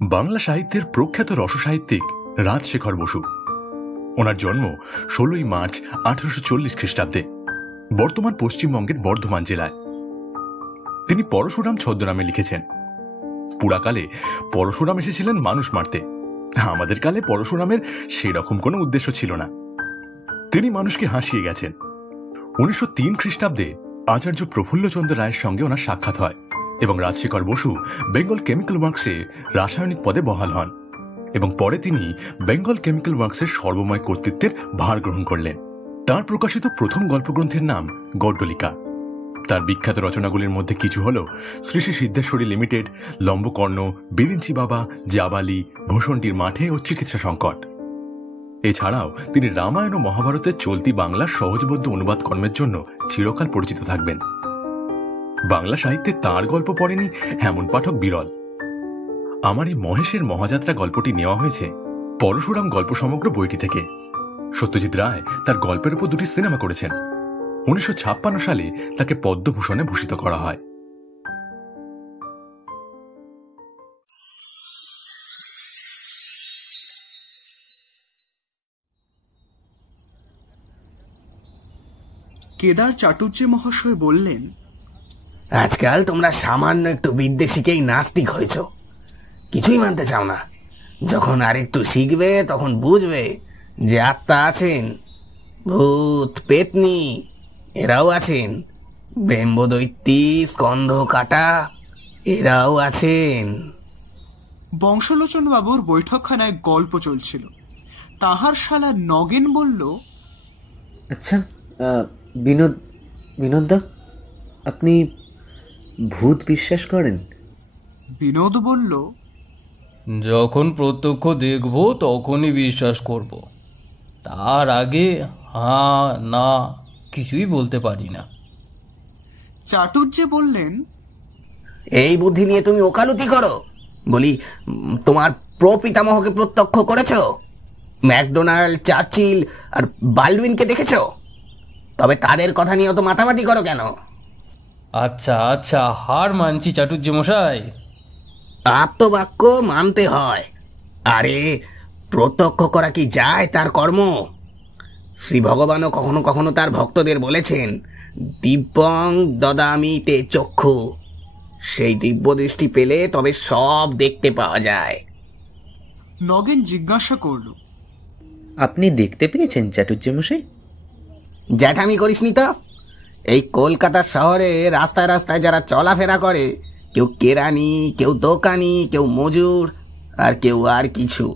বাংলা সাহিত্যের প্রখ্যাত রসসাহিত্যিক রাজশেখর বসু। ওনার জন্ম 16ই মার্চ 1840 খ্রিস্টাব্দে বর্তমান পশ্চিমবঙ্গের বর্ধমান জেলায়। তিনি পরশুরাম ছদ্মনামে লিখেছেন। পুরাকালে পরশুরাম এসেছিলেন মানুষ মারতে। আমাদের কালে পরশুরামের সেরকম কোনো উদ্দেশ্য ছিল না। তিনি মানুষকে হাসিয়ে গেছেন। 1903 খ্রিস্টাব্দে আচার্য প্রফুল্লচন্দ্র রায়ের সঙ্গে ওনার সাক্ষাৎ হয় এবং রাজশেখর বসু বেঙ্গল কেমিক্যাল ওয়ার্কসে রাসায়নিক পদে বহাল হন এবং পরে তিনি বেঙ্গল কেমিক্যাল ওয়ার্কসের সর্বময় কর্তৃত্বের ভার গ্রহণ করলেন। তার প্রকাশিত প্রথম গল্পগ্রন্থের নাম গড্ডলিকা। তার বিখ্যাত রচনাগুলির মধ্যে কিছু হল শ্রী শ্রী সিদ্ধেশ্বরী লিমিটেড, লম্বকর্ণ, বিরিঞ্চি বাবা, জাবালি, ভূষণটির মাঠে ও চিকিৎসা সংকট। এছাড়াও তিনি রামায়ণ ও মহাভারতের চলতি বাংলার সহজবোধ্য অনুবাদ কর্মের জন্য চিরকাল পরিচিত থাকবেন। বাংলা সাহিত্যে তাঁর গল্প পড়েনি এমন পাঠক বিরল। আমার এই মহেশের মহাযাত্রা গল্পটি নেওয়া হয়েছে পরশুরাম গল্প সমগ্র বইটি থেকে। সত্যজিৎ রায় তার গল্পের উপর 2টি সিনেমা করেছেন। 1956 সালে তাকে পদ্মভূষণে ভূষিত করা হয়। কেদার চাটুর্যে মহাশয় বললেন, আজকাল তোমরা সামান্য একটু বিদ্যে শিখেই নাস্তিক হয়েছ, কিছুই মানতে চাও না। যখন আরেকটু শিখবে তখন বুঝবে যে আত্মা আছেন, ভূত পেতনি এরাও আছেন, ব্রহ্মদৈত্যী স্কন্ধ কাটা এরাও আছেন। বংশলোচন বাবুর বৈঠকখানায় গল্প চলছিল। তাহার শালা নগেন বলল, আচ্ছা বিনোদদা, আপনি ভূত বিশ্বাস করেন? বিনোদ বলল, যখন প্রত্যক্ষ দেখব তখনই বিশ্বাস করব, তার আগে হ্যাঁ না কিছুই বলতে পারি না। চাটুর্যে বললেন, এই বুদ্ধি নিয়ে তুমি ওকালতি করো? বলি, তোমার প্রপিতামহকে প্রত্যক্ষ করেছ? ম্যাকডোনাল্ড, চার্চিল আর বাল্ডউইনকে দেখেছ? তবে তাদের কথা নিয়েও তো মাতামাতি করো কেন? আচ্ছা আচ্ছা, হার মানছি চাটুর্য মশাই। আপ্তবাক্য মানতে হয়। আরে প্রত্যক্ষ করা কি যায় তার কর্ম? শ্রী ভগবানও কখনো কখনো তার ভক্তদের বলেছেন, দিব্যং দদামি তে চক্ষু। সেই দিব্য দৃষ্টি পেলে তবে সব দেখতে পাওয়া যায়। নগেন জিজ্ঞাসা করল, আপনি দেখতে পেয়েছেন চাটুর্য মশাই? জ্যাঠামি করিসনি তো। এই কলকাতা শহরে রাস্তায় রাস্তায় যারা চলাফেরা করে, কেউ কেরানি, কেউ দোকানি, কেউ মজুর, আর কেউ আর কিছু।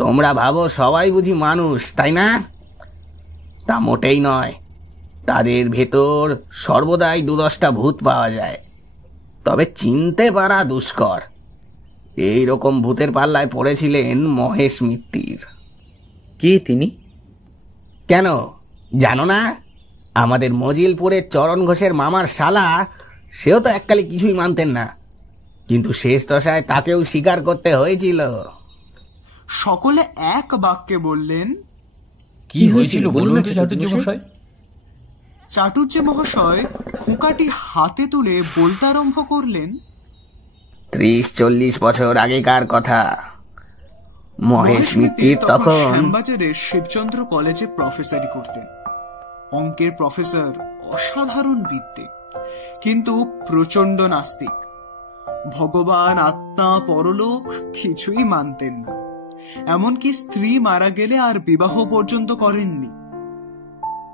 তোমরা ভাবো সবাই বুঝি মানুষ, তাই না? তা মোটেই নয়। তাদের ভেতর সর্বদাই 2-10টা ভূত পাওয়া যায়, তবে চিনতে পারা দুষ্কর। এই রকম ভূতের পাল্লায় পড়েছিলেন মহেশ মিত্তির। কে তিনি? কেন জানো না? আমাদের মজিলপুরের চরণ ঘোষের মামার শালা। সেও তো এককালে কিছুই মানতেন না, কিন্তু শেষ দশায় তাকেও স্বীকার করতে হয়েছিল। সকলে এক বাক্যে বললেন, কি হয়েছিল বলুন তো চাটুর্য মশাই। চাটুর্যে মহাশয় হুঁকাটি হাতে তুলে বলতে আরম্ভ করলেন, 30-40 বছর আগেকার কথা। মহেশ মিত্তির তখন শ্যামবাজারের শিবচন্দ্র কলেজে প্রফেসরি করতেন। অঙ্কের প্রফেসর, অসাধারণ বিদ্যে, কিন্তু প্রচন্ড নাস্তিক। ভগবান, আত্মা, পরলোক কিছুই মানতেন না। এমনকি স্ত্রী মারা গেলে আর বিবাহ পর্যন্ত করেননি।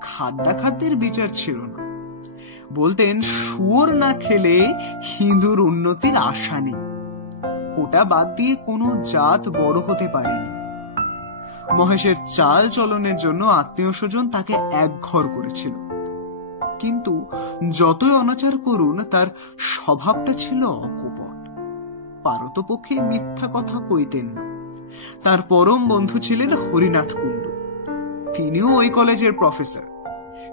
খাদ্যাখাদ্যের বিচার ছিল না। বলতেন, শুয়োর না খেলে হিন্দুর উন্নতির আশা নেই। ওটা বাদ দিয়ে কোনো জাত বড় হতে পারেনি। মহেশের চাল চলনের জন্য আত্মীয় স্বজন তাকে একঘর করেছিল, কিন্তু যতই অনাচার করুন তার স্বভাবটা ছিল অকপট। পারতপক্ষে মিথ্যা কথা কইতেন না। তার পরম বন্ধু ছিলেন হরিনাথ কুণ্ডু। তিনিও ওই কলেজের প্রফেসর,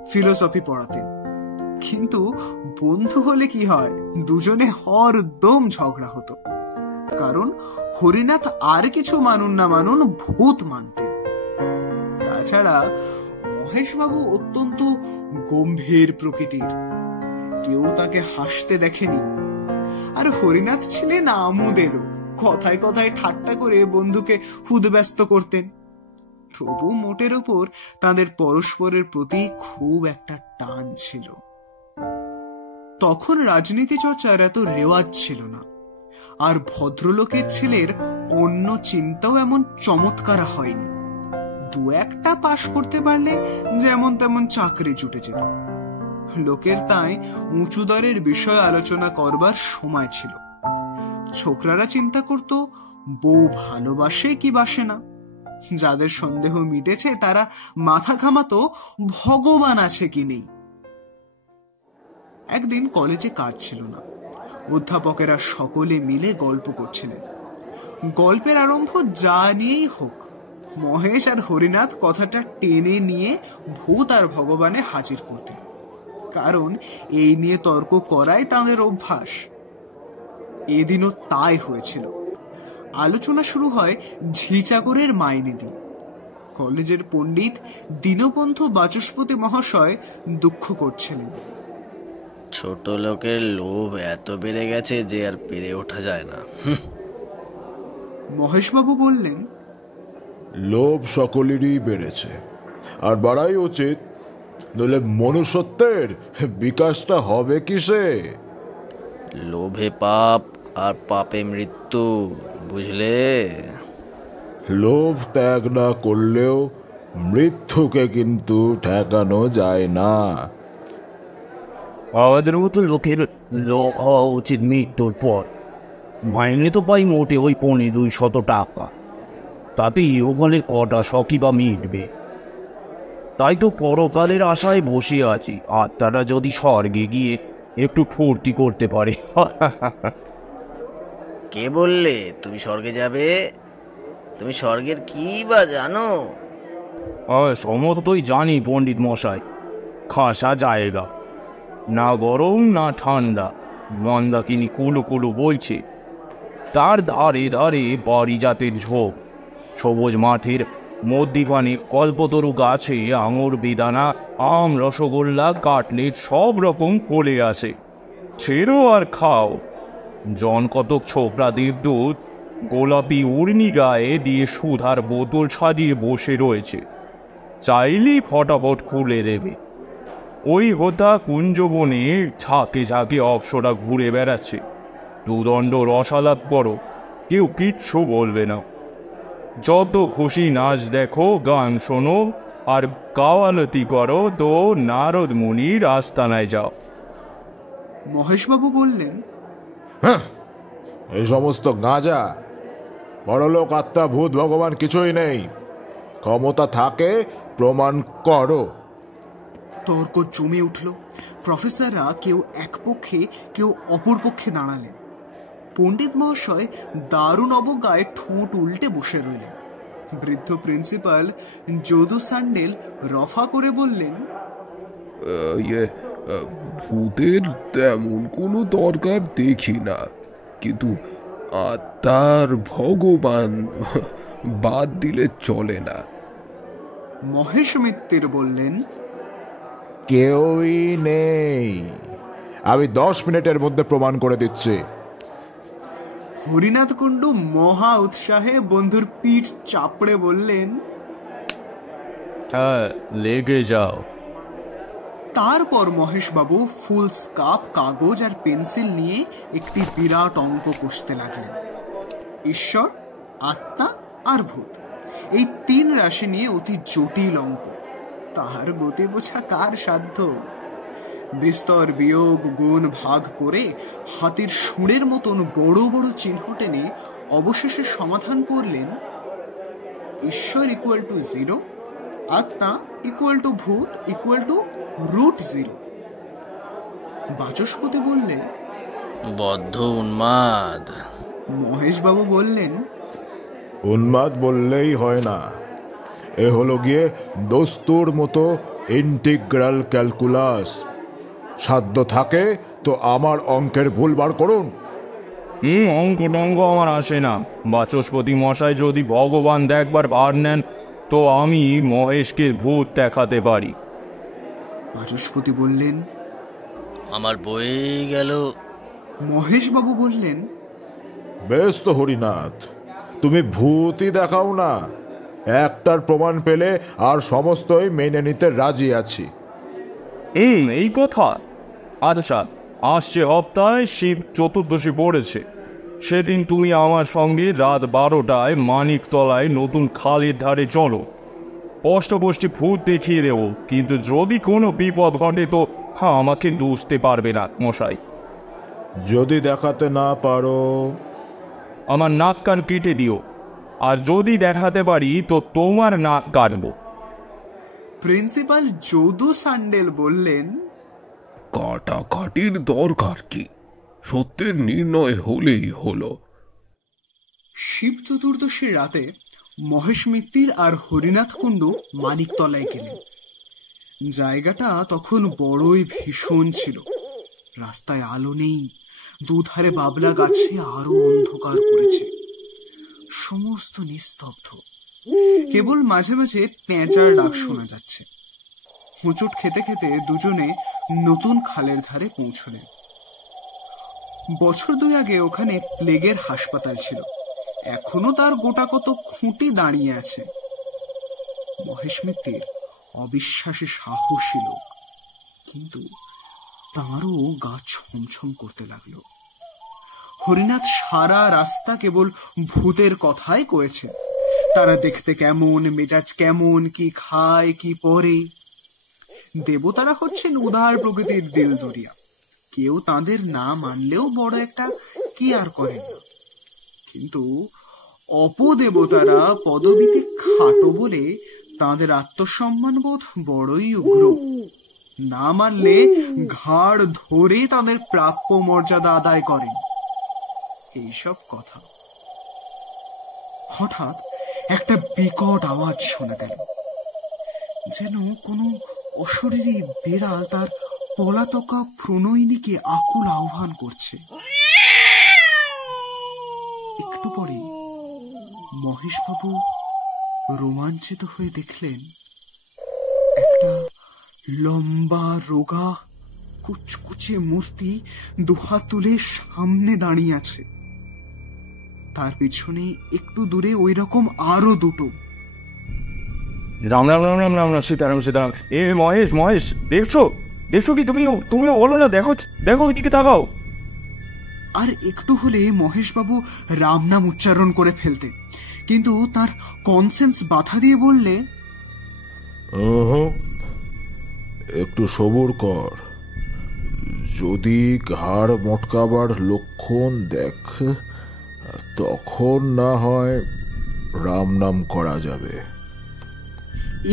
ফিলোসফি পড়াতেন। কিন্তু বন্ধু হলে কি হয়, দুজনে হরদম ঝগড়া হতো। কারণ হরিনাথ আর কিছু মানুন না মানুন ভূত মানতেন। তাছাড়া মহেশবাবু অত্যন্ত গম্ভীর প্রকৃতির। কেউ তাকে হাসতে দেখেনি। আর হরিনাথ ছিলেন আমোদের লোক। কথায় কথায় ঠাট্টা করে বন্ধুকে হুদব্যস্ত করতেন। তবু মোটের ওপর তাদের পরস্পরের প্রতি খুব একটা টান ছিল। তখন রাজনীতি চর্চার এত রেওয়াজ ছিল না, আর ভদ্রলোকের ছেলের অন্য চিন্তাও এমন চমৎকার হয়নি। দু একটা পাশ করতে পারলে যেমন তেমন চাকরি জুটে যেত। লোকের তাই উঁচু দরের বিষয় আলোচনা করবার সময় ছিল। ছোকরারা চিন্তা করত বউ ভালোবাসে কি বাসে না। যাদের সন্দেহ মিটেছে তারা মাথা ঘামাতো ভগবান আছে কি নেই। একদিন কলেজে কাজ ছিল না। অধ্যাপকেরা সকলে মিলে গল্প করছিলেন। গল্পের আরম্ভ যা নিয়েই হোক, মহেশ আর হরিনাথ কথাটা টেনে নিয়ে ভূত আর ভগবানে হাজির করতেন, কারণ এই নিয়ে তর্ক করাই তাদের অভ্যাস। এদিনও তাই হয়েছিল। আলোচনা শুরু হয় ঝিচাগরের মাইনে দিয়ে। কলেজের পণ্ডিত দীনবন্ধু বাচস্পতি মহাশয় দুঃখ করছিলেন। ছোট লোকের লোভ এত বেড়ে গেছে যে আর পেরে ওঠা যায় না। মহেশবাবু বললেন, লোভ সকলেরই বেড়েছে, আর বাড়াই উচিত, নইলে মনুষ্যত্বের বিকাশটা হবে কিসে? লোভে পাপ আর পাপে মৃত্যু, বুঝলে? লোভ ত্যাগ না করলেও মৃত্যুকে কিন্তু ঠেকানো যায় না। আমাদের মতো লোকের লোভ হওয়া উচিত মৃত্যুর পর। মাইনে তো পাই মোটে ওই 200 টাকা, তাতে ইহকালে কটা শখই বা মিটবে। তাই তো পরকালের আশায় বসে আছি, আত্মারা যদি স্বর্গে গিয়ে একটু ফুর্তি করতে পারে। কে বললে তুমি স্বর্গে যাবে? তুমি স্বর্গের কি বা জানো? সমস্তই জানি পণ্ডিত মশাই। খাসা জায়গা, না গরম না ঠান্ডা, মন্দাকিনী কুলু কুলু বলছে। তার ধারে ধারে পারিজাতের ঝোপ, সবুজ মাঠের মধ্যিখানে কল্পতরু গাছে আঙুর, বেদানা, আম, রসগোল্লা, কাটলেট সব রকম ফলে আসে। ছেড়ো আর খাও। জন কতক ছোকরা দেবদূত গোলাপি উর্নি গায়ে দিয়ে সুধার বোতল সাজিয়ে বসে রয়েছে, চাইলেই ফটাফট খুলে দেবে। ওই হোতা কুঞ্জবনে ঝাঁকে ঝাঁকে অপ্সরা ঘুরে বেড়াচ্ছে। দুদণ্ড রসালাপ করো, কেউ কিচ্ছু বলবে না। যত খুশি নাচ দেখো, গান শোনো, আর কাওয়ালতি করো তো নারদ মুনির আস্তানায় যাও। মহেশবাবু বললেন, এই সমস্ত গাঁজা, বড়লোক, আত্মা, ভূত, ভগবান কিছুই নেই। ক্ষমতা থাকে প্রমাণ করো। তর্ক জমে উঠল। প্রফেসররা কেউ এক পক্ষে কেউ অপর পক্ষে দাঁড়ালেন। পণ্ডিত মহাশয় দারুণ অবজ্ঞায় ঠোঁট উল্টে বসে রইলেন। বৃদ্ধ প্রিন্সিপাল যদু স্যান্ডেল রফা করে বললেন, ভূতের তেমন কোনো দরকার দেখি না, কিন্তু আত্মার ভগবান বাদ দিলে চলে না। মহেশ মিত্তির বললেন, কেউই নেই। আমি 10 মিনিটের মধ্যে প্রমাণ করে দিচ্ছি। হরিনাথ কুণ্ডু মহা উৎসাহে বন্ধুর পিঠ চাপড়ে বললেন, হ্যাঁ, লেগে যাও। তারপর মহেশবাবু ফুল স্কাপ, কাগজ আর পেন্সিল নিয়ে একটি বিরাট অঙ্ক কষতে লাগলেন। ঈশ্বর, আত্মা আর ভূত, এই 3 রাশি নিয়ে অতি জটিল অঙ্ক। তাহার গতি বোঝা কার সাধ্য? বিস্তর বিয়োগ গুণ ভাগ করে হাতির সুরের মতন বড় বড় চিহ্ন টেনে অবশেষে সমাধান করলেন, ঈশ্বর = 0, আত্মা = ভূত √0। বাচস্পতি বললে, বদ্ধ উন্মাদ। মহেশবাবু বললেন, উন্মাদ বললেই হয় না, এ হলো গিয়ে দস্তুর মতো ইন্টিগ্রাল ক্যালকুলাস। সাধ্য থাকে তো আমার অঙ্কের ভুল বার করুন। অঙ্ক টঙ্ক আমার আসে না। বাচস্পতি মশাই যদি ভগবান দেখবার ভার নেন তো আমি মহেশকে ভূত দেখাতে পারি। বাচস্পতি বললেন, আমার বই গেল। মহেশবাবু বললেন, বেশ তো হরিনাথ, তুমি ভূতই দেখাও না, একটার প্রমাণ পেলে আর সমস্তই মেনে নিতে রাজি আছি। এই কথা। আচ্ছা, আসছে সপ্তাহে শিব চতুর্দশী পড়েছে, সেদিন তুমি আমার সঙ্গে রাত 12টায় মানিকতলায় নতুন খালের ধারে চলো। স্পষ্টপষ্টি ভূত দেখিয়ে দেব, কিন্তু যদি কোনো বিপদ ঘটে তো আমাকে দুষতে পারবে না মশাই। যদি দেখাতে না পারো? আমার নাক কান কেটে দিও, আর যদি দেখাতে পারি তো তোমার নাক কাটবো। প্রিন্সিপাল যদু সান্ডেল বললেন, কাটাকাটির দরকার কি, সত্যের নির্ণয় হলেই হলো। শিব চতুর্দশীর রাতে মহেশ মিত্তির আর হরিনাথ কুণ্ডু মানিকতলায় গেলেন। জায়গাটা তখন বড়ই ভীষণ ছিল, রাস্তায় আলো নেই, দুধারে বাবলা গাছে আরো অন্ধকার করেছে, সমস্ত নিস্তব্ধ, কেবল মাঝে মাঝে পেঁচার ডাক শোনা যাচ্ছে। হোঁচট খেতে খেতে দুজনে নতুন খালের ধারে পৌঁছলেন। বছর 2 আগে ওখানে প্লেগের হাসপাতাল ছিল, এখনো তার গোটা কত খুঁটি দাঁড়িয়ে আছে। মহেশ মিত্তির অবিশ্বাসী সাহসী লোক, কিন্তু তাঁরও গা ছমছম করতে লাগলো। হরিনাথ সারা রাস্তা কেবল ভূতের কথাই কয়েছে, তারা দেখতে কেমন, মেজাজ কেমন, কি খায়, কি পরে। দেবতারা হচ্ছেন উদার প্রকৃতির দিলদরিয়া, কেউ তাদের না মানলেও বড় একটা কি আর করেন না। কিন্তু অপদেবতারা পদবীতে খাটো বলে তাদের আত্মসম্মান বোধ বড়ই উগ্র, না মানলে ঘাড় ধরে তাদের প্রাপ্য মর্যাদা আদায় করেন। এইসব কথা। হঠাৎ একটা বিকট আওয়াজ শোনা গেল, যেন কোনো অশরীরী বিড়াল তার পলাতকা প্রণয়িনীকে আকুল আহ্বান করছে। একটু পরে মহেশবাবু রোমাঞ্চিত হয়ে দেখলেন একটা লম্বা রোগা কুচকুচে মূর্তি দুহাত তুলে সামনে দাঁড়িয়ে আছে। তার পিছনে একটু দূরে ওই রকম আরো দুটো। রাম রাম রাম রাম রাম রাম সীতারাম সীতারাম। এ মহেশ মহেশ, দেখছো দেখছো কি? তুমিও বলো না, দেখো দেখো ওইদিকে তাকাও। আর একটু হলে মহেশবাবু রাম নাম উচ্চারণ করে ফেলতে, কিন্তু তার কনসেন্স বাধা দিয়ে বললে, একটু সবুর কর, যদি ঘাড় মটকাবার লক্ষণ দেখ তখন না হয় রাম নাম করা যাবে।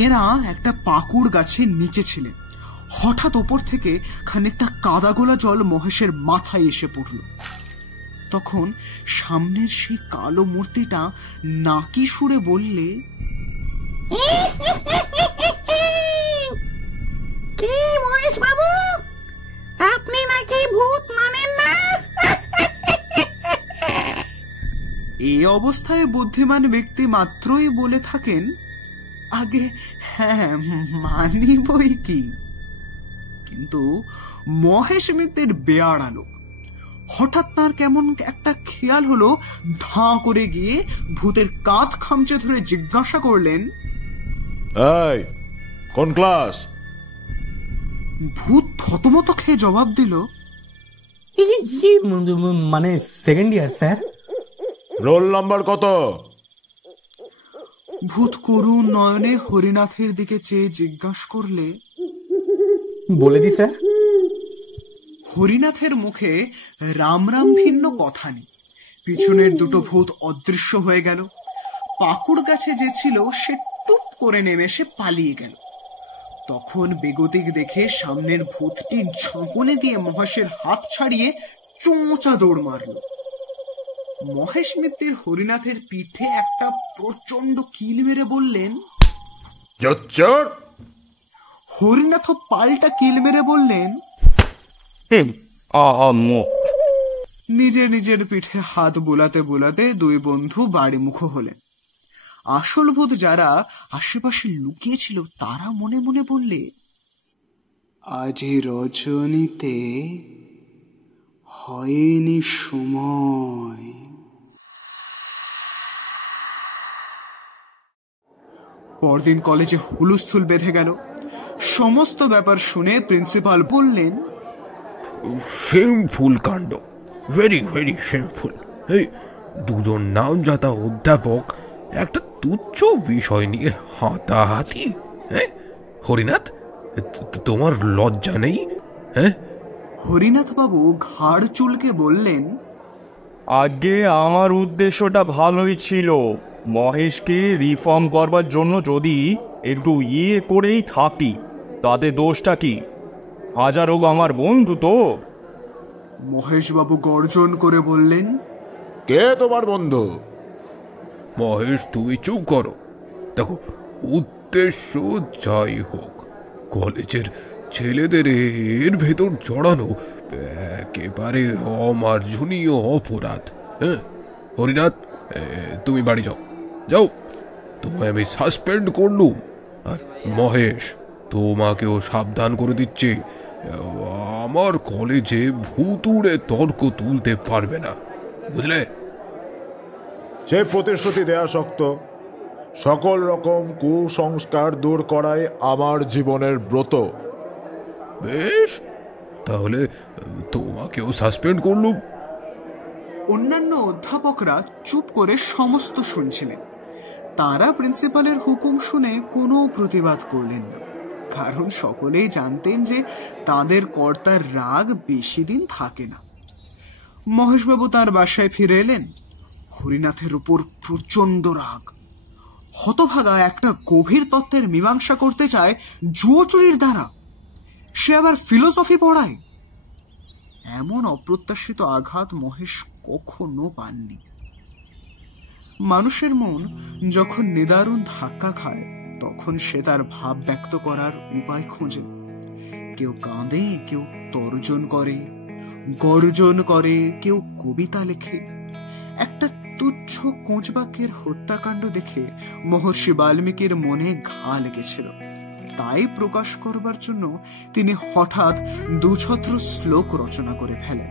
এরা একটা পাকুড় গাছের নিচে ছিলেন। হঠাৎ ওপর থেকে খানিকটা কাদা গোলা জল মহেশের মাথায় এসে পড়ল। তখন সামনের সেই কালো মূর্তিটা নাকি সুরে বললে, কি মহেশ বাবু, আপনি নাকি ভূত মানেন না? এই অবস্থায় বুদ্ধিমান ব্যক্তি মাত্রই বলে থাকেন, আগে হ্যাঁ মানি বই কি। কিন্তু মহেশ মিত্রের বেয়াড়া লোক, হঠাৎ তার কেমন একটা খেয়াল হলো, ধাঁ করে গিয়ে ভূতের কাঁধ খামচে ধরে জিজ্ঞাসা করলেন, এই কোন ক্লাস? ভূত থতমত খেয়ে জবাব দিল, মানে second year sir. Roll number কত? ভূত করুণ নয়নে হরিনাথের দিকে চেয়ে জিজ্ঞাসা করলে, বলে দি স্যার। হরিনাথের মুখে রাম রাম ভিন্ন কথা নেই। পিছনের দুটো ভূত অদৃশ্য হয়ে গেল। পাকুড় গাছে যে ছিল সে টুপ করে নেমে সে পালিয়ে গেল। তখন বেগতিক দেখে সামনের ভূতটি ঝাঁকুনি দিয়ে মহেশের হাত ছাড়িয়ে চোঁচা দৌড় মারল। মহেশ মিত্রের হরিনাথের পিঠে একটা প্রচন্ড কিল মেরে বললেন, হরিনাথ পাল্টা কিল মেরে বললেন, নিজের নিজের পিঠে হাত বোলাতে বোলাতে দুই বন্ধু বাড়িমুখ হলেন। আসল ভূত যারা আশেপাশে লুকিয়েছিল তারা মনে মনে বললে, আজি রজনীতে হয়নি সময়। পরদিন কলেজে হুলস্থুল বেঁধে গেল। সমস্ত ব্যাপার শুনে প্রিন্সিপাল বললেন, শেমফুল কাণ্ড, ভেরি ভেরি শেমফুল। এই দুজন নামজাদা অধ্যাপক একটা তুচ্ছ বিষয় নিয়ে হাতাহাতি। হ্যাঁ হরিনাথ, তোমার লজ্জা নেই? হ্যাঁ। হরিনাথ বাবু ঘাড় চুলকে বললেন, আগে আমার উদ্দেশ্যটা ভালোই ছিল, মহেশকে রিফর্ম করবার জন্য যদি একটু করেই থাকি তাতে দোষটা কি? হাজার হোক আমার বন্ধু তো। মহেশবাবু গর্জন করে বললেন, কে তোমার বন্ধু? মহেশ, তুমি চুপ করো। দেখো, উদ্দেশ্য যাই হোক, কলেজের ছেলেদের এর ভেতর জড়ানো একেবারে অমার্জনীয় অপরাধ। হ্যাঁ হরিনাথ, তুমি বাড়ি যাও, যাও, তোমায় আমি সাসপেন্ড করলুম। আর মহেশ, তোমাকেও সাবধান করে দিচ্ছি, আমার কলেজে ভুতুড়ে তর্ক তুলতে পারবে না, বুঝলে? সে প্রতিশ্রুতি দেয়া শক্ত। সকল রকম কুসংস্কার দূর করাই আমার জীবনের ব্রত। বেশ, তাহলে তোমাকেও সাসপেন্ড করলুম। অন্যান্য অধ্যাপকরা চুপ করে সমস্ত শুনছিলেন। তারা প্রিন্সিপালের হুকুম শুনে কোনো প্রতিবাদ করলেন না, কারণ সকলেই জানতেন যে তাদের কর্তার রাগ বেশি দিন থাকে না। মহেশবাবু তার বাসায় ফিরে এলেন। হরিনাথের উপর প্রচন্ড রাগ। হতভাগা একটা গভীর তত্ত্বের মীমাংসা করতে চায় জুয়ো চুরির দ্বারা, সে আবার ফিলোসফি পড়ায়। এমন অপ্রত্যাশিত আঘাত মহেশ কখনো পাননি। মানুষের মন যখন নিদারুণ ধাক্কা খায়, তখন সে তার ভাব ব্যক্ত করার উপায় খোঁজে। কেউ কাঁদে, কেউ তর্জন করে, গর্জন করে, কেউ কবিতা লেখে। একটা তুচ্ছ কোঁচবাক্যের হত্যাকাণ্ড দেখে মহর্ষি বাল্মীকির মনে ঘা লেগেছিল। তাই প্রকাশ করবার জন্য তিনি হঠাৎ দুছত্র শ্লোক রচনা করে ফেলেন।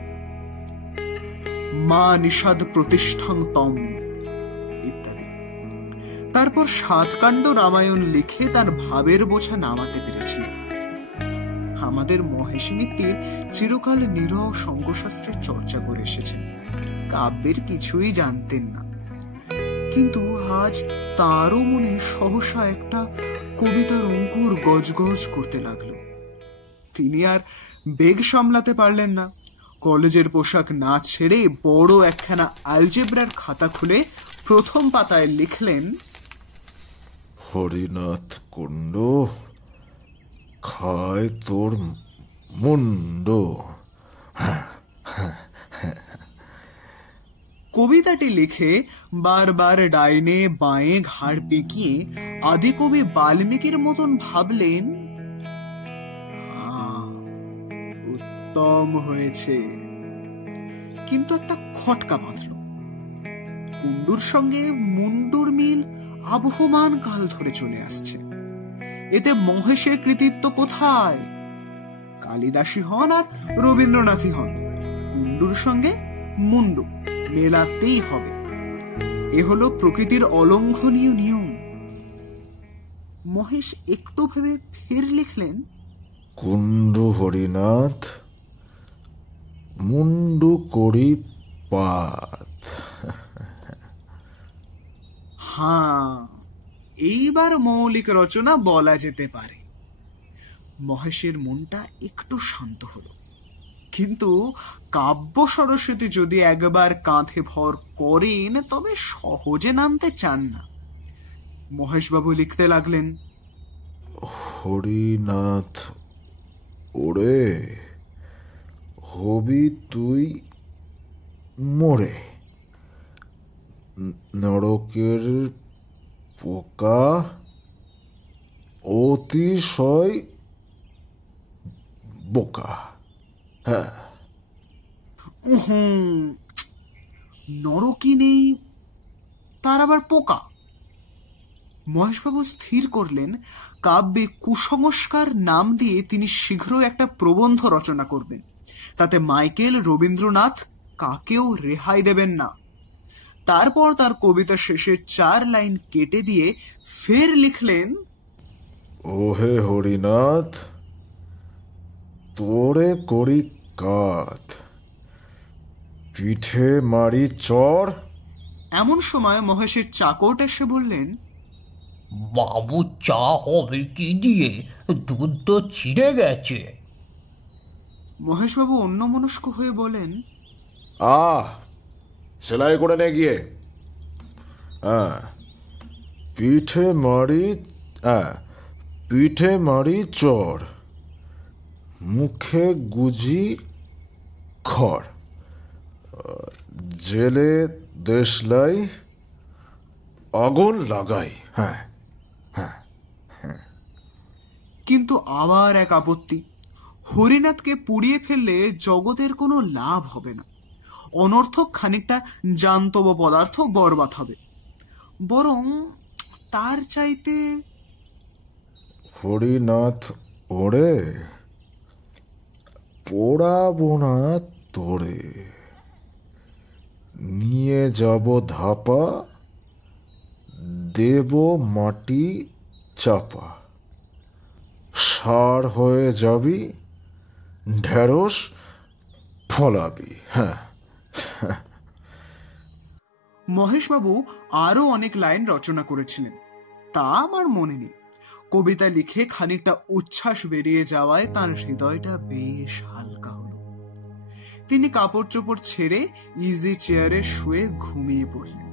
মা নিষাদ প্রতিষ্ঠাং তম ইত্যাদি। তারপর সাতকাণ্ড রামায়ণ লিখে তার ভাবের বোঝা নামাতে পেরেছিলেন। আমাদের মহেশ মিত্তির চিরকাল নিরহ সঙ্গশাস্ত্রের চর্চা করে এসেছেন, কাব্যের কিছুই জানতেন না। কিন্তু আজ তারও মনে সহসা একটা কবিতার অঙ্কুর গজগজ করতে লাগলো। তিনি আর বেগ সামলাতে পারলেন না। কলেজের পোশাক না ছেড়ে বড় একখানা অ্যালজেব্রার খাতা খুলে প্রথম পাতায় লিখলেন, হরিনাথ কুণ্ড খায় তোর মুন্ড। কবিতাটি লিখে বারবার ডাইনে বাঁয়ে ঘাড় পেকিয়ে আদিকবি বাল্মীকির মতন ভাবলেন, উত্তম হয়েছে। কিন্তু একটা খটকা বাঁধল। কুণ্ডুর সঙ্গে মুন্ডুর মিল আবহমান কাল ধরে চলে আসছে। এতে মহেশের কৃতিত্ব কোথায়? কালিদাসী হন আর রবীন্দ্রনাথই হন, কুণ্ডুর সঙ্গে মুন্ডু মেলাতেই হবে। এ হলো প্রকৃতির অলঙ্ঘনীয় নিয়ম। মহেশ একটু ভেবে ফের লিখলেন, কুণ্ডু হরিনাথ মুন্ডু করি পাত। হ্যাঁ, এইবার মৌলিক রচনা বলা যেতে পারে। মহেশের মনটা একটু শান্ত হলো। কিন্তু কাব্য সরস্বতী যদি একবার কাঁধে ভর করেন, তবে সহজে নামতে চান না। মহেশবাবু লিখতে লাগলেন, হরিনাথ ওরে হবি তুই মোরে, নরকের পোকা অতিশয় বোকা। হ্যাঁ, নরকই নেই, তার আবার পোকা। মহেশবাবু স্থির করলেন, কাব্যে কুসংস্কার নাম দিয়ে তিনি শীঘ্রই একটা প্রবন্ধ রচনা করবেন। তাতে মাইকেল, রবীন্দ্রনাথ কাকেও রেহাই দেবেন না। তারপর তার কবিতা শেষে 4 লাইন কেটে দিয়ে ফের লিখলেন, ওহে হরিনাথ, তোরে করি কাত, পিঠে মারি চড়। এমন সময় মহেশের চাকরটা এসে বললেন, বাবু চা হবে কি দিয়ে? দুধ তো ছিঁড়ে গেছে। মহেশবাবু অন্যমনস্ক হয়ে বলেন, সেলাই করে নে গিয়ে। পিঠে মারি, পিঠে মারি চড়, মুখে গুজি খড়, জেলে দেশলাই আগুন লাগাই। কিন্তু আবার এক আপত্তি, হরিনাথকে পুড়িয়ে ফেললে জগতের কোনো লাভ হবে না, অনর্থক খানিকটা জান্তব পদার্থ বরবাদ হবে, বরং তার চাইতে হরিনাথ ওরে পোড়াবো না তোরে, নিয়ে যাব ধাপা, দেব মাটি চাপা, সার হয়ে যাবি, ঢেঁড়স ফলাবি। মহেশবাবু আরো অনেক লাইন রচনা করেছিলেন, তা আমার মনে নেই। কবিতা লিখে খানিকটা উচ্ছ্বাস বেরিয়ে যাওয়ায় তার হৃদয়টা বেশ হালকা হলো। তিনি কাপড় চোপড় ছেড়ে ইজি চেয়ারে শুয়ে ঘুমিয়ে পড়লেন।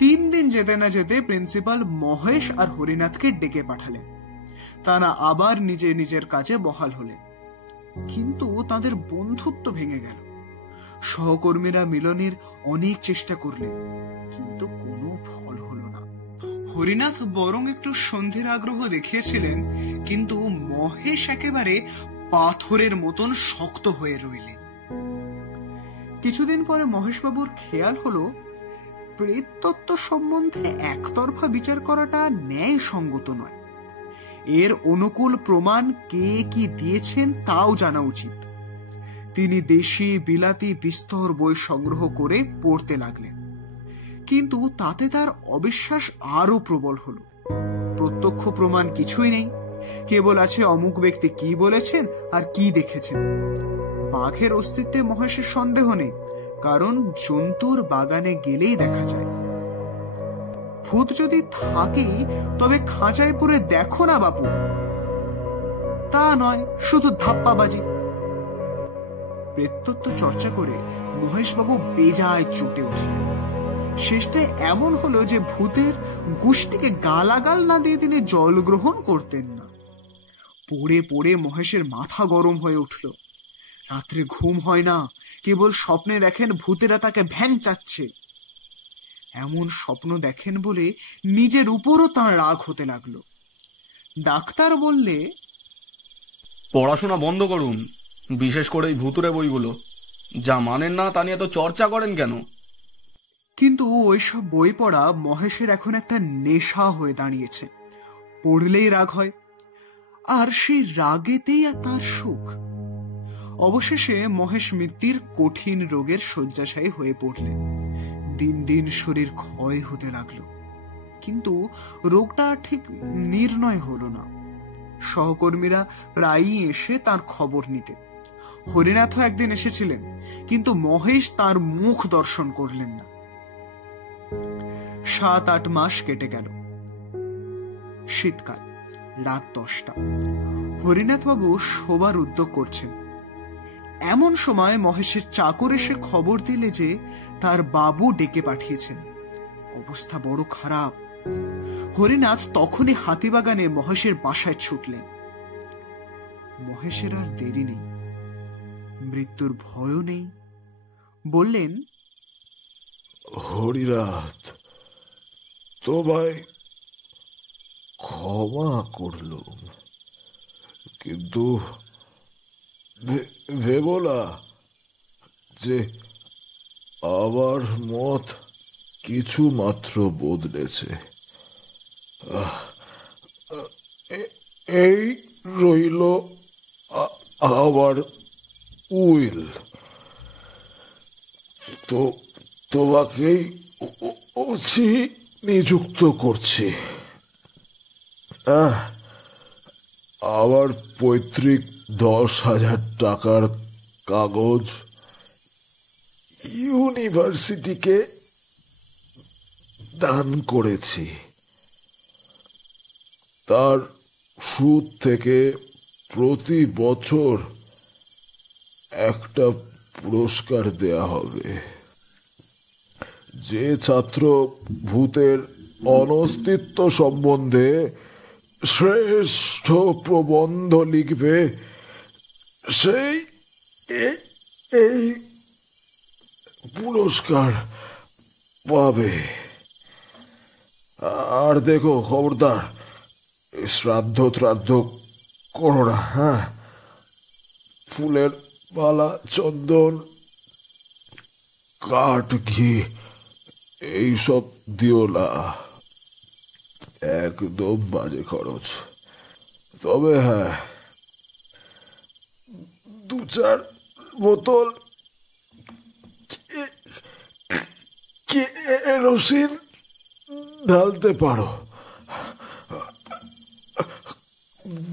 3 দিন যেতে না যেতে প্রিন্সিপাল মহেশ আর হরিনাথকে ডেকে পাঠালেন। তারা আবার নিজে নিজের কাজে বহাল হলেন, কিন্তু তাদের বন্ধুত্ব ভেঙে গেল। সহকর্মীরা মিলনের অনেক চেষ্টা করলেন, কিন্তু কোনো ফল হলো না। হরিনাথ বরং একটু সন্ধির আগ্রহ দেখিয়েছিলেন, কিন্তু মহেশ একেবারে পাথরের মতন শক্ত হয়ে রইলেন। কিছুদিন পরে মহেশবাবুর খেয়াল হলো, প্রেততত্ত্ব সম্বন্ধে একতরফা বিচার করাটা ন্যায়সঙ্গত নয়। এর অনুকূল প্রমাণ কে কি দিয়েছেন তাও জানা উচিত। তিনি দেশি বিলাতি বিস্তর বই সংগ্রহ করে পড়তে লাগলেন, কিন্তু তাতে তার অবিশ্বাস আরো প্রবল হলো। প্রত্যক্ষ প্রমাণ কিছুই নেই, কেবল আছে অমুক ব্যক্তি কি বলেছেন আর কি দেখেছেন। বাঘের অস্তিত্বে মহেশের সন্দেহ নেই, কারণ জন্তুর বাগানে গেলেই দেখা যায়। ভূত যদি থাকে তবে খাঁচায় পরে দেখো না বাপু, তা নয় শুধু ধাপ্পাবাজি। প্রেততত্ত্ব চর্চা করে মহেশবাবু বেজায় চটে উঠলেন। শেষটায় এমন হলো যে ভূতের গোষ্ঠীকে গালাগাল না দিয়ে তিনি জল গ্রহণ করতেন না। পড়ে পড়ে মহেশের মাথা গরম হয়ে উঠল। রাত্রে ঘুম হয় না, কেবল স্বপ্নে দেখেন ভূতেরা তাকে ভ্যাং চাচ্ছে। এমন স্বপ্ন দেখেন বলে নিজের উপরও তাঁর রাগ হতে লাগলো। ডাক্তার বললে, পড়াশোনা বন্ধ করুন, বিশেষ করে এই ভুতুরে বইগুলো। যা মানেন না তা নিয়ে তো চর্চা করেন কেন? কিন্তু ওইসব বই পড়া মহেশের এখন একটা নেশা হয়ে দাঁড়িয়েছে। পড়লেই রাগ হয়, আর সেই রাগেতেই তার সুখ। অবশেষে মহেশ মৃত্যুর কঠিন রোগের শয্যাশায়ী হয়ে পড়লেন। দিন দিন শরীর ক্ষয় হতে লাগলো, কিন্তু রোগটা ঠিক নির্ণয় হলো না। সহকর্মীরা প্রায়ই এসে তার খবর নিতে। হরিনাথও একদিন এসেছিলেন, কিন্তু মহেশ তার মুখ দর্শন করলেন না। 7-8 মাস কেটে গেল। শীতকাল, রাত 10টা। হরিনাথবাবু শোবার উদ্যোগ করছেন। এমন সময় মহেশের চাকর এসে খবর দিলে যে তার বাবু ডেকে পাঠিয়েছেন, অবস্থা বড় খারাপ। হরিনাথ তখনই হাতিবাগানে মহেশের বাসায় ছুটলেন। মহেশের আর দেরি নেই, মৃত্যুর ভয়ও নেই। বললেন, হরিনাথ, তোমায় ক্ষমা করলুম, কিন্তু ভেবো না যে আমার মত কিছু মাত্র বদলেছে। এই রইল আমার উইল। তো তোমাকেই ওসি নিযুক্ত করছি। আবার পৈতৃক 10,000 টাকার কাগজ ইউনিভার্সিটিকে দান করেছি। তার সুদ থেকে প্রতি বছর একটা পুরস্কার দেয়া হবে। যে ছাত্র ভূতের অনস্তিত্ব সম্বন্ধে শ্রেষ্ঠ প্রবন্ধ লিখবে সেই এই পুরস্কার পাবে। আর দেখো, খবরদার শ্রাদ্ধ ত্রাদ্ধ করো না। হ্যাঁ, ফুলের মালা, চন্দন, কাঠ, ঘি এইসব দিও না, একদম বাজে খরচ। তবে হ্যাঁ, 2-4 বোতল কেরোসিন ঢালতে পারো।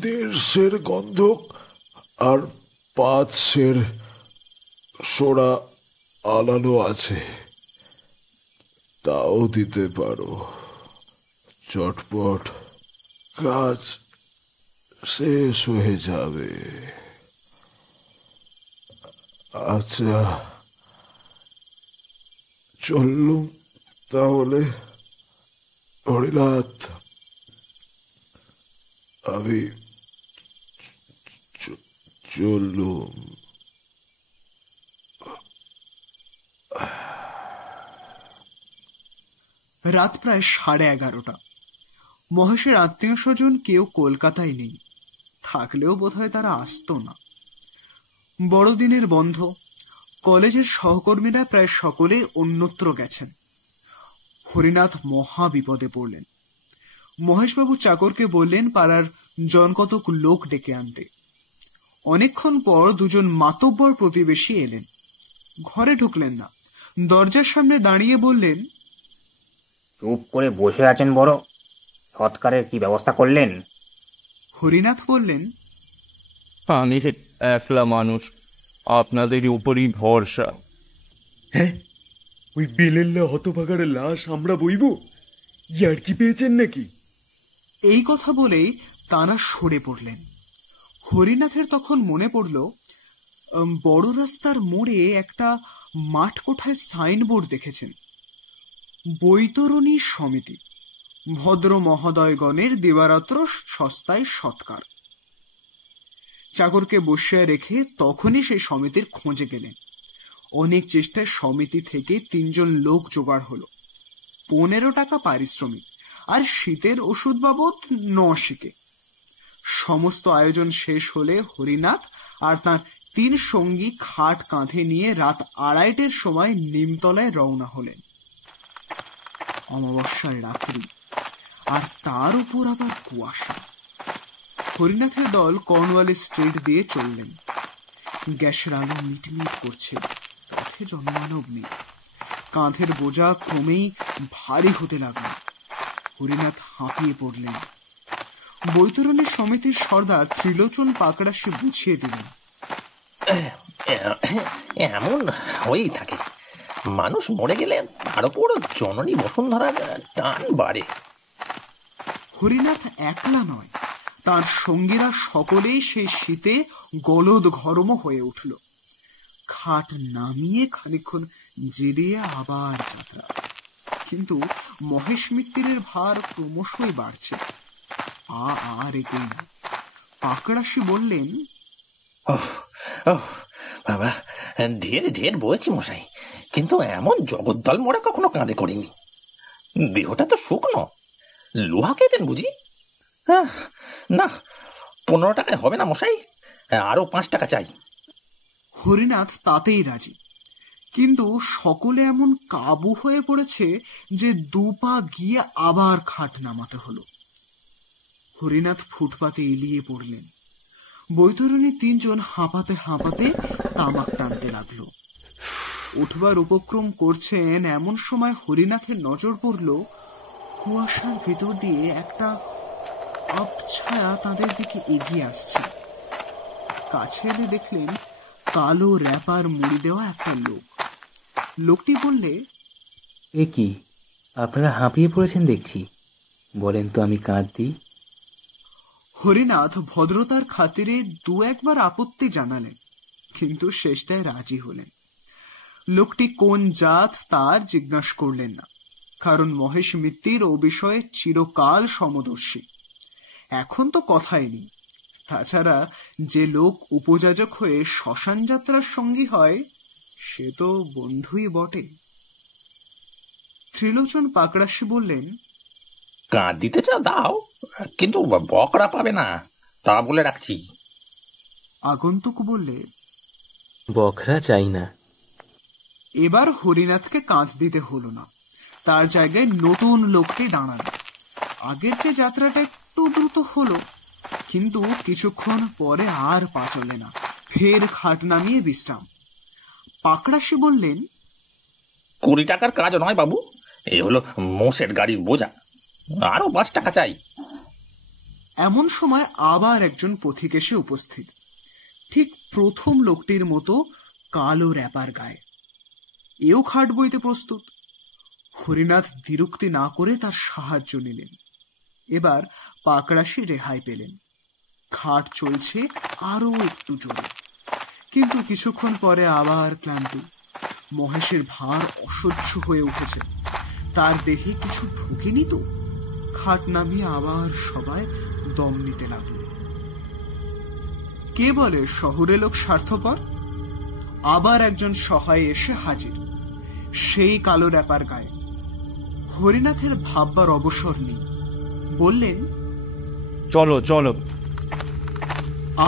1.5 গন্ধক আর 5 সোডা আলানো আছে, তাও দিতে পারো। চটপট কাজ শেষ হয়ে যাবে। আচ্ছা, চললুম তাহলে হরিনাথ, আমি চললুম। রাত প্রায় 11:30। মহেশের আত্মীয় স্বজন কেউ কলকাতায় নেই, থাকলেও বোধহয় তারা আসতো না। বড়দিনের বন্ধ, কলেজের সহকর্মীরা প্রায় সকলে অন্যত্র গেছেন। হরিনাথ মহা বিপদে পড়লেন। মহেশবাবু চাকরকে বললেন পাড়ার জনকতক লোক ডেকে আনতে। অনেকক্ষণ পর 2জন মাতব্বর প্রতিবেশী এলেন। ঘরে ঢুকলেন না, দরজার সামনে দাঁড়িয়ে বললেন, চুপ করে বসে আছেন বড়, সৎকারের কি ব্যবস্থা করলেন? হরিনাথ বললেন, আমি একলা মানুষ, আপনাদের উপরই ভরসা। হ্যাঁ, ওই বেলেল্লা হতভাগার লাশ আমরা বইব? ইয়ার কি পেয়েছেন নাকি? এই কথা বলেই তারা সরে পড়লেন। হরিনাথের তখন মনে পড়ল, বড় রাস্তার মোড়ে একটা মাঠ কোঠায় সাইনবোর্ড দেখেছেন, বৈতরণী সমিতি, ভদ্র মহোদয়গণের দিবারাত্র সস্তায় সৎকার। চাকরকে বসিয়ে রেখে তখনই সেই সমিতির খোঁজে গেলেন। অনেক চেষ্টায় সমিতি থেকে 3জন লোক জোগাড় হলো। 15 টাকা পারিশ্রমিক, আর শীতের ওষুধ বাবদ 9 সমস্ত আয়োজন শেষ হলে হরিনাথ আর তার 3 সঙ্গী খাট কাঁধে নিয়ে রাত 2:30টার সময় নিমতলায় রওনা হলেন। অমাবস্যার রাত্রি, আর তার উপর আবার কুয়াশা। হরিনাথের দল কর্নওয়ালিস স্ট্রিট দিয়ে চললেন। গ্যাসের আলো মিটমিট করছে, পথে জনমানব নেই। কাঁধের বোঝা ক্রমেই ভারী হতে লাগলো। হরিনাথ হাঁপিয়ে পড়লেন। বৈতরণী সমিতির সর্দার ত্রিলোচন পাকড়াশি বুঝিয়ে দিলেন, এমন হয়েই থাকে, মানুষ মরে গেলে তার উপর জননী বসুন্ধরার টান বাড়ে। হরিনাথ একলা নয়, তার সঙ্গীরা সকলেই সেই শীতে গলদ ঘরম হয়ে উঠল। খাট নামিয়ে খানিকক্ষণ জিরিয়ে আবার যাত্রা। কিন্তু মহেশ মিত্তিরের ভার ক্রমশই বাড়ছে, আর এগোই না। পাকড়াশি বললেন, বাবা, ঢের ঢের বয়েছি মশাই, কিন্তু এমন জগদ্দল মরা কখনো কাঁধে করিনি। দেহটা তো শুকনো, লোহা খেতেন বুঝি? না, 15 টাকায় হবে না মশাই, আরো 5 টাকা চাই। হরিনাথ তাতেই রাজি, কিন্তু সকলে এমন কাবু হয়ে পড়েছে যে 2 পা গিয়ে আবার খাট নামাতে হলো। হরিনাথ ফুটপাতে এলিয়ে পড়লেন। বৈতরণী 3জন হাঁপাতে হাঁপাতে তামাক টানতে লাগলো। উঠবার উপক্রম করছেন এমন সময় হরিনাথের নজর পড়ল কুয়াশার ভিতর দিয়ে একটা আবছায়া তাদের দিকে এগিয়ে আসছে। কাছে এলে দেখলেন কালো র্যাপার মুড়ি দেওয়া একটা লোক। লোকটি বললে, এ কি, আপনারা হাঁপিয়ে পড়েছেন দেখছি, বলেন তো আমি কাঁদ দিই। হরিনাথ ভদ্রতার খাতিরে দু একবার আপত্তি জানালেন, কিন্তু শেষটায় রাজি হলেন। লোকটি কোন জাত তার জিজ্ঞাসা করলেন না, কারণ মহেশ মিত্তির ও বিষয়ে চিরকাল সমদর্শী। এখন তো কথাই নেই। তাছাড়া যে লোক উপযাজক হয়ে শ্মশান যাত্রার সঙ্গী হয় সে তো বন্ধুই বটে। ত্রিলোচন পাকড়াশি বললেন, কাঁদ দিতে চাও দাও, কিন্তু বকরা পাবে না, তা বলে রাখছি। আগন্তুক বললে, বকরা চাই না। এবার হরিনাথকে কাঁধ দিতে হলো না, তার জায়গায় নতুন লোকটি দাঁড়ালো। আগের যে যাত্রাটা একটু দ্রুত হলো, কিন্তু কিছুক্ষণ পরে আর পা চলে না, ফের খাট নামিয়ে বিশ্রাম। পাকড়াশি বললেন, 20 টাকার কাজ নয় বাবু, এই হলো মোষের গাড়ির বোঝা, আরো 5 টাকা চাই। এমন সময় আবার একজন পথিক এসে উপস্থিত, ঠিক প্রথম লোকটির মতো কালো র্যাপার গায়ে। এও খাট বইতে প্রস্তুত। হরিনাথ দ্বিরুক্তি না করে তার সাহায্য নিলেন। এবার পাকড়াশি রেহাই পেলেন। খাট চলছে আরো একটু জোরে, কিন্তু কিছুক্ষণ পরে আবার ক্লান্তি। মহেশের ভার অসহ্য হয়ে উঠেছে, তার দেহে কিছু ঢুকেনি তো। খাট নামিয়ে আবার সবাই দম নিতে লাগলো। কে বলে শহরে লোক স্বার্থপর? আবার একজন সহায় এসে হাজির, সেই কালো র্যাপার গায়ে। হরিনাথের ভাববার অবসর নেই, বললেন, চলো চলো।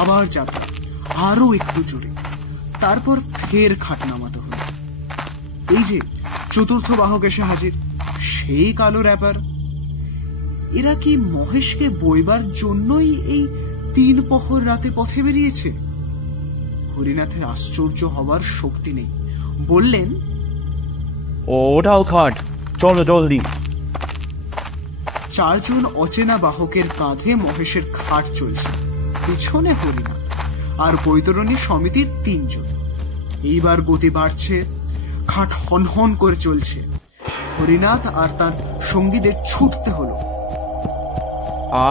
আবার যাত্রা, আরো একটু জোরে। তারপর ফের খাট নামাতে হলো। এই যে চতুর্থ বাহক এসে হাজির, সেই কালো র্যাপার। এরা কি মহেশকে বইবার জন্যই এই 3 প্রহর রাতে পথে বেরিয়েছে? হরিনাথের আশ্চর্য হবার শক্তি নেই, বললেন, ওটাও খাট, চলো জলদি। 4 জন অচেনা বাহকের কাঁধে মহেশের খাট চলছে, পিছনে হরিনাথ আর বৈতরণী সমিতির 3 জন। এইবার গতি বাড়ছে, খাট হনহন করে চলছে। হরিনাথ আর তার সঙ্গীদের ছুটতে হলো।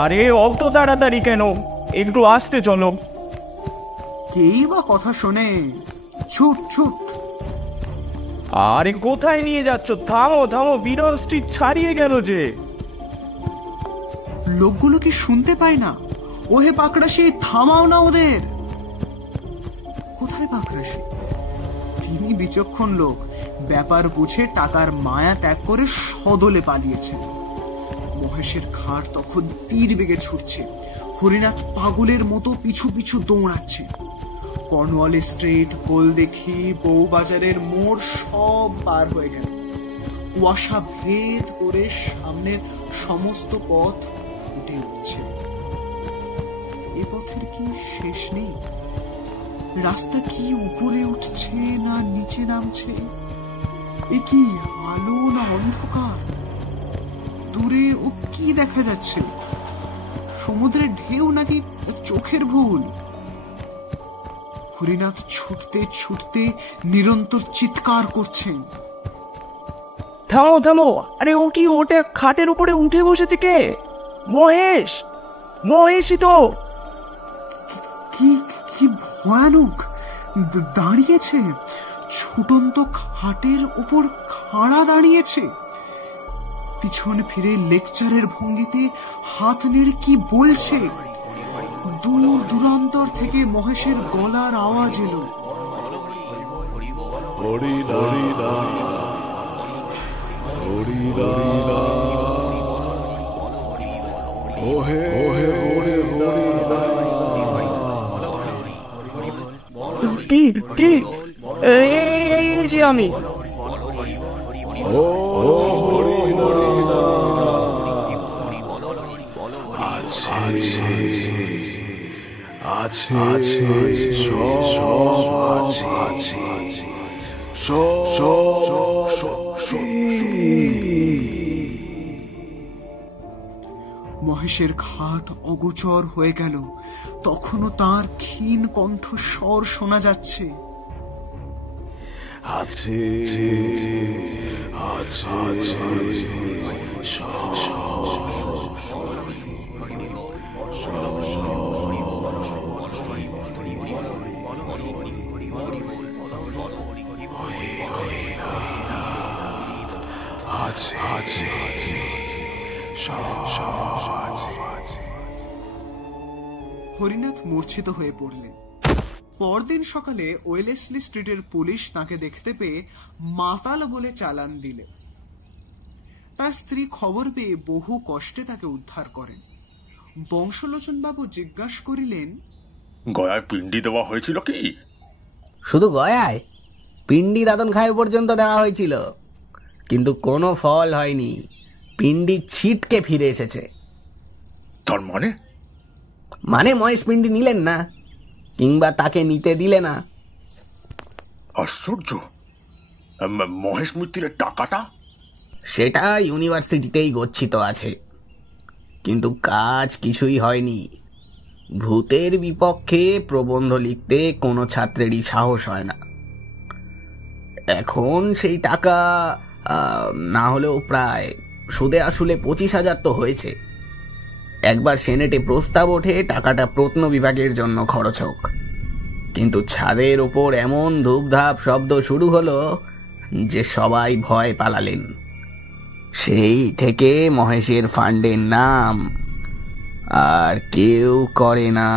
আরে অত তাড়াতাড়ি কেন, একটু আস্তে চলো। কেই বা কথা শোনে, ছুট ছুট। আরে কোথায় নিয়ে যাচ্ছ? থামো থামো, বিরল স্ট্রিট ছাড়িয়ে গেল যে। লোকগুলো কি শুনতে পায় না? ওহে পাকড়াশি, থামাও না ওদের। কোথায় পাকড়াশি? তিনি বিচক্ষণ লোক, ব্যাপার বুঝে টাকার মায়া ত্যাগ করে সদলে পালিয়েছেন। মহেশের খাট তখন তীর বেগে ছুটছে। হরিনাথ পাগলের মতো পিছু পিছু দৌড়াচ্ছে। কর্নওয়াল স্ট্রিট, গোলদেখি, বউবাজারের মোড় সব পার হয়ে গেল। কুয়াশা ভেদ করে সামনের সমস্ত পথ ফুটে উঠছে। এ পথের কি শেষ নেই? রাস্তা কি উপরে উঠছে না নিচে নামছে? এ কি আলো না অন্ধকার? দূরে ও কি দেখা যাচ্ছে? সমুদ্রের ঢেউ নাকি চোখের ভুল? হরিনাথ ছুটতে ছুটতে নিরন্তর চিৎকার করছেন, থামো থামো। আরে ও কি, ওটা খাটের উপরে উঠে বসেছে কে? মহেশ, মহেশই তো। কি কি ভয়ানক! দাঁড়িয়েছে, ছুটন্ত খাটের উপর খাড়া দাঁড়িয়েছে। পিছন ফিরে লেকচারের ভঙ্গিতে হাত নেড়ে কি বলছে। দূর দূরান্তর থেকে মহেশের গলার আওয়াজ এলো, কি কি এই আমি আছে, সব আছে, সব মহেশের খাট অগোচর হয়ে গেল। তখনও তার ক্ষীণ কণ্ঠস্বর শোনা যাচ্ছে, আছে হরিনাথ মূর্ছিত হয়ে পড়লেন। পরদিন সকালে ওয়েলেসলি স্ট্রিটের পুলিশ তাকে দেখতে পেয়ে মাতাল বলে চালান দিলে। তার স্ত্রী খবর পেয়ে বহু কষ্টে তাকে উদ্ধার করেন। বংশলোচন বাবু জিজ্ঞাসা করিলেন, গয়ায় পিণ্ডি দেওয়া হয়েছিল কি? শুধু গয়ায়? পিণ্ডি দাদন খায় পর্যন্ত দেওয়া হয়েছিল, কিন্তু কোনো ফল হয়নি। পিণ্ডি ছিটকে ফিরে এসেছে। তার মানে? মানে মহেশ পিণ্ডি নিলেন না, কিংবা তাকে নিতে দিলে না। আশ্চর্য! মহেশ মিত্রের টাকাটা? সেটা ইউনিভার্সিটিতেই গচ্ছিত আছে, কিন্তু কাজ কিছুই হয়নি। ভূতের বিপক্ষে প্রবন্ধ লিখতে কোনো ছাত্রেরই সাহস হয় না। এখন সেই টাকা না হলেও প্রায় সুদে আসলে 25,000 তো হয়েছে। একবার সেনেটে প্রস্তাব ওঠে টাকাটা প্রত্ন বিভাগের জন্য খরচ হোক, কিন্তু ছাদের ওপর এমন ধূপধাপ শব্দ শুরু হলো যে সবাই ভয় পালালেন। সেই থেকে মহেশের ফান্ডের নাম আর কেউ করে না।